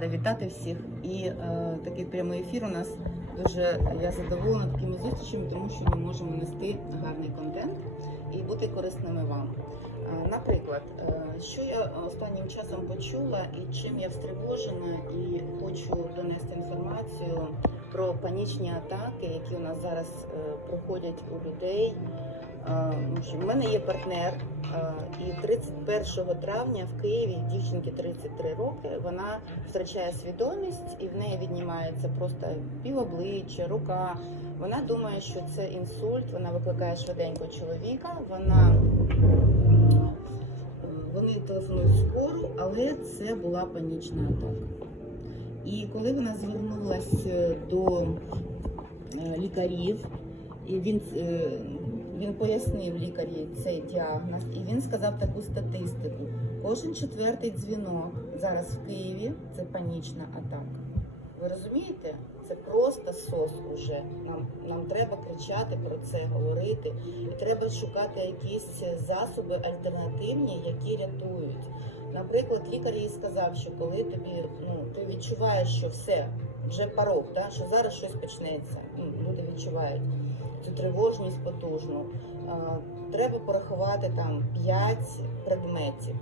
рада вітати всіх. І е, такий прямий ефір у нас дуже я задоволена такими зустрічами, тому що ми можемо нести гарний контент і бути корисними вам. Е, наприклад, е, що я останнім часом почула і чим я встревожена, і хочу донести інформацію про панічні атаки, які у нас зараз е, проходять у людей. Е, ну, В мене є партнер, е, і 31 травня в Києві дівчинки 33 роки. Вона втрачає свідомість і в неї віднімається просто півобличчя, рука. Вона думає, що це інсульт. Вона викликає швиденько чоловіка. Вона е, вони телефонують скору, але це була панічна атака. І коли вона звернулася до лікарів, і він, він пояснив лікарі цей діагноз, і він сказав таку статистику: кожен четвертий дзвінок зараз в Києві це панічна атака. Ви розумієте? Це просто сос уже. Нам, нам треба кричати про це, говорити. І треба шукати якісь засоби альтернативні, які рятують. Наприклад, лікар їй сказав, що коли тобі ну ти відчуваєш, що все, вже порог, да, що зараз щось почнеться. Ну, люди відчувають цю тривожність потужну. Е, Треба порахувати там 5 предметів.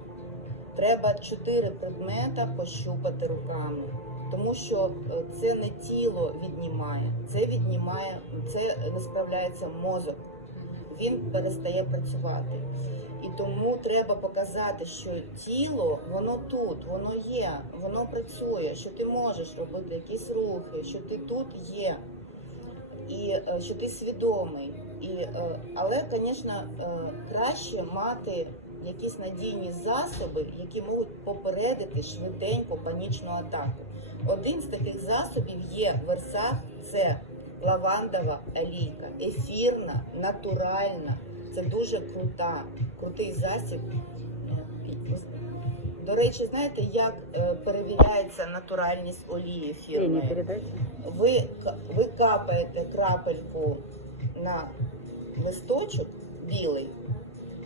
Треба 4 предмета пощупати руками. Тому що е, це не тіло віднімає, це віднімає, це не справляється мозок. Він перестає працювати. І тому треба показати, що тіло, воно тут, воно є, воно працює, що ти можеш робити якісь рухи, що ти тут є, і е, що ти свідомий. І, е, але, звісно, е, краще мати якісь надійні засоби, які можуть попередити швиденько панічну атаку. Один з таких засобів є в версах це лавандова олійка, ефірна, натуральна. Це дуже крута, крутий засіб. До речі, знаєте, як е, перевіряється натуральність олії ефірної? Ви, ви капаєте крапельку на листочок білий,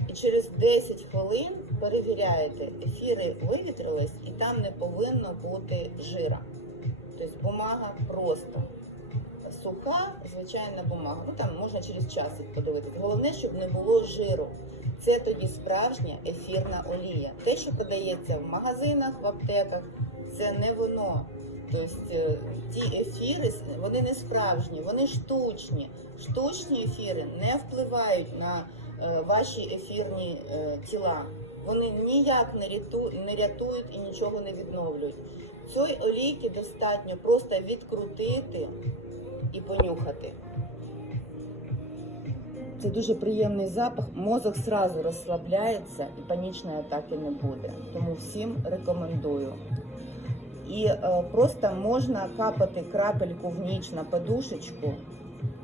і через 10 хвилин перевіряєте, ефіри вивітрились, і там не повинно бути жира. Тобто бумага просто суха, звичайна бумага. Ну там можна через час їх подивитися. Головне, щоб не було жиру. Це тоді справжня ефірна олія. Те, що подається в магазинах, в аптеках, це не воно. Тобто е, ті ефіри вони не справжні, вони штучні. Штучні ефіри не впливають на е, ваші ефірні е, тіла. Вони ніяк не рятують, і нічого не відновлюють. Цієї олійки достатньо просто відкрутити і понюхати. Це дуже приємний запах. Мозок сразу розслабляється і панічної атаки не буде. Тому всім рекомендую. І е, просто можна капати крапельку в ніч на подушечку,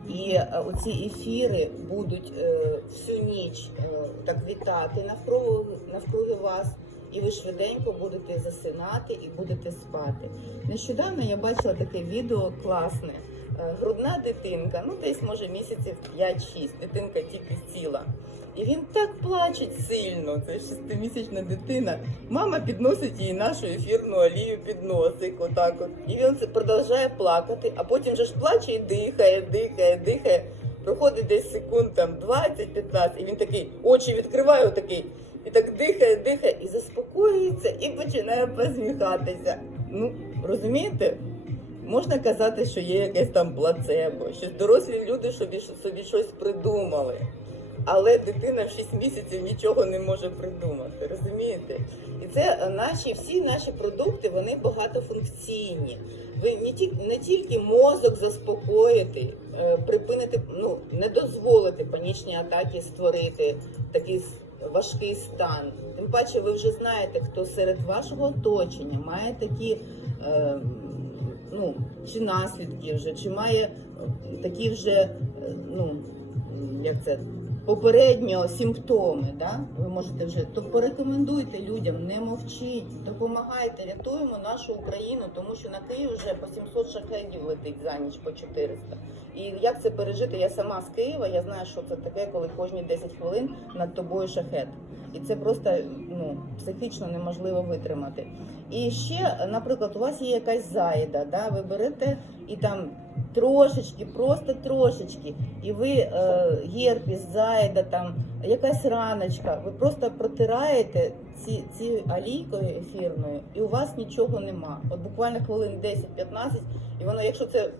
і е, оці ефіри будуть е, всю ніч е, так вітати навкруги, навкруги вас, і ви швиденько будете засинати і будете спати. Нещодавно я бачила таке відео класне. Е, Грудна дитинка, ну десь може місяців 5-6, дитинка тільки сіла. І він так плаче сильно, це шестимісячна дитина. Мама підносить їй нашу ефірну олію під носик, отак от. І він це продовжує плакати, а потім же ж плаче і дихає, дихає, дихає. Проходить десь секунд там 20-15, і він такий очі відкриває, отакий, і так дихає, дихає, і заспокоюється, і починає посміхатися. Ну, розумієте? Можна казати, що є якесь там плацебо, що дорослі люди собі, собі щось придумали. Але дитина в 6 місяців нічого не може придумати, розумієте? І це наші всі наші продукти вони багатофункційні. Ви не тільки не тільки мозок заспокоїти, е, припинити, ну не дозволити панічні атаки створити такий важкий стан. Тим паче, ви вже знаєте, хто серед вашого оточення має такі. Е, ну, чи наслідки вже, чи має е, такі вже, е, ну, як це, попередньо симптоми, да? ви можете вже, то порекомендуйте людям, не мовчіть, допомагайте, рятуємо нашу Україну, тому що на Київ вже по 700 шахедів летить за ніч по 400. І як це пережити? Я сама з Києва, я знаю, що це таке, коли кожні 10 хвилин над тобою шахет. І це просто ну, психічно неможливо витримати. І ще, наприклад, у вас є якась заїда, да? ви берете і там трошечки, просто трошечки, і ви е, герпес, заїда, там якась раночка, ви просто протираєте ці, ці олійкою ефірною, і у вас нічого нема. От буквально хвилин 10-15, і воно, якщо це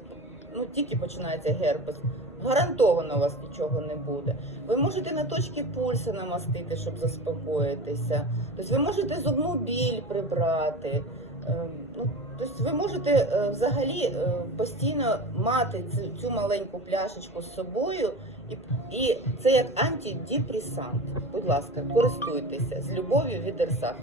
ну тільки починається герпес, гарантовано у вас нічого не буде. Ви можете на точки пульсу намастити, щоб заспокоїтися. Тобто ви можете зубну біль прибрати. Е, Ну, тобто ви можете е, взагалі е, постійно мати цю, цю маленьку пляшечку з собою, і, і це як антидепресант. Будь ласка, користуйтеся з любов'ю від Ерсах.